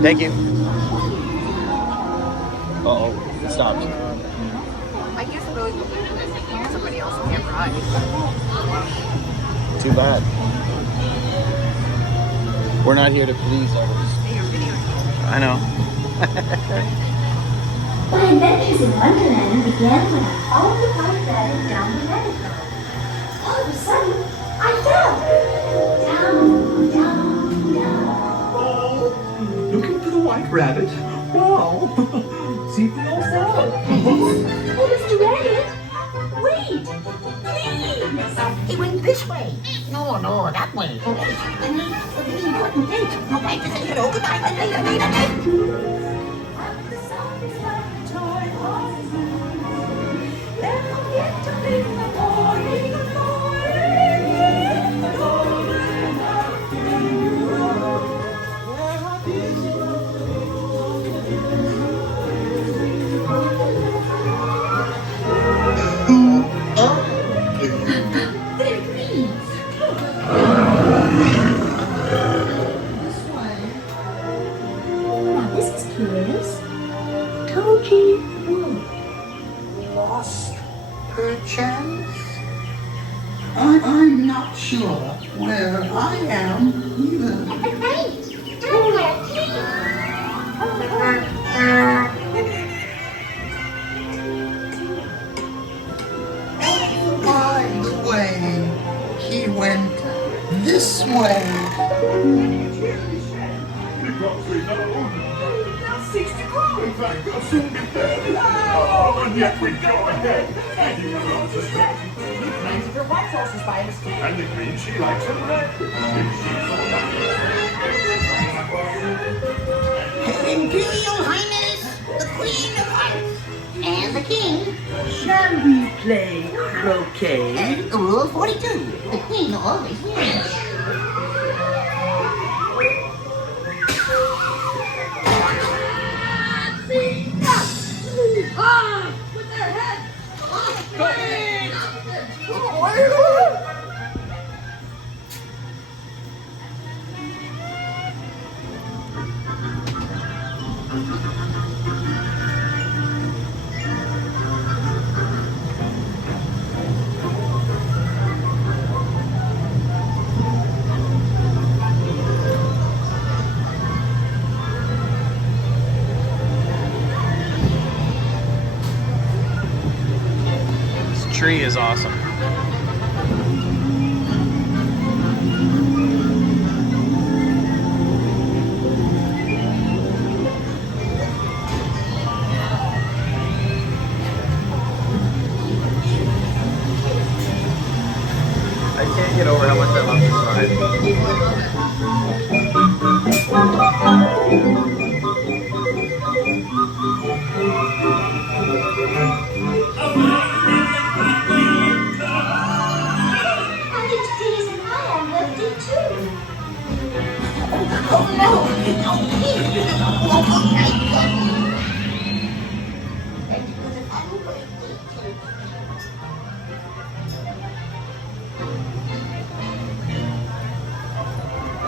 Thank you. Uh-oh, it stopped. I guess those somebody else can't ride. Too bad. We're not here to please others. I know. My adventures in Wonderland began when I followed the white rabbit down the rabbit hole. All of a sudden, I fell. Down, down, down. Oh, looking for the white rabbit? Wow. See for yourself. Oh, Mr. Rabbit, wait, please. He went this way. No, that way. Important date. Okay, hello, good night. They're green. Now this is curious. Toji wood. Lost, perchance? I'm not sure where I am either. By the way, he went this way. In fact, we'll soon be dead. Oh, and yet we go ahead. And you will not suspect. He planted her white horses by mistake. And the queen, she likes them red. And she's so Imperial Highness, the Queen of Hearts, and the King. Shall we play croquet? Rule 42, the Queen always wins. With their heads! This tree is awesome.